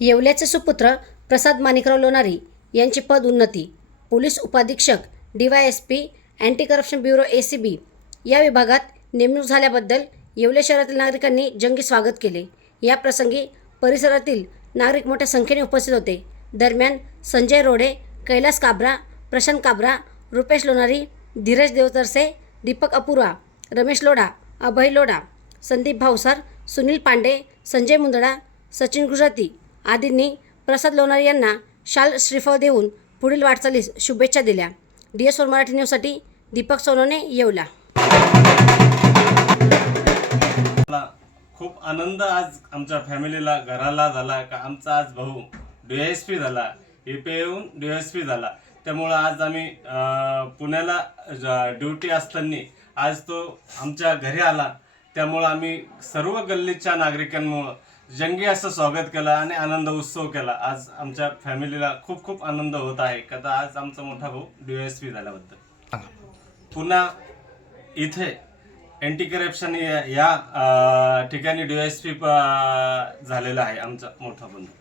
येवल्याचे सुपुत्र प्रसाद माणिकराव लोणारी यांची पद उन्नती. पोलीस उपाधीक्षक D Y S P anti corruption bureau A C B या विभागात नेमणूक झाल्याबद्दल येवले शहरातील नागरिकांनी जंगी स्वागत केले. या प्रसंगी परिसरातील नागरिक मोठ्या संख्येने उपस्थित होते. दरम्यान संजय रोडे कैलास काब्रा प्रशांत काब्रा रुपेश लोणारी धीरज देवतरसे दीपक अपुरा रमेश लोढा अभय लोढा संदीप भावसार सुनील पांडे संजय मुंदडा सचिन गुजराती आदींनी प्रसाद लोणारी यांना शाल श्रीफळ देऊन पुढील वाटचालीस शुभेच्छा दिल्या. डी एस मराठी न्यूजसाठी दीपक सोनवणे येवला. मला खूप आनंद आज आमच्या फॅमिलीला घराला झाला का आमचा आज भाऊ डी एस पी झाला. ए पी येऊन डी एस पी झाला. त्यामुळं आज आम्ही पुण्याला ड्युटी असताना आज तो आमच्या घरी आला. त्यामुळं आम्ही सर्व गल्लीच्या नागरिकांमुळं जंगी असं स्वागत केलं आणि आनंद उत्सव केला. आज आमच्या फॅमिलीला खूप खूप आनंद होत आहे. कदा आज आमचा मोठा भाऊ डी एस पी झाल्याबद्दल. पुन्हा इथे अँटी करप्शन या या, ठिकाणी डीएसपी झालेला आहे आमचा मोठा बंधू.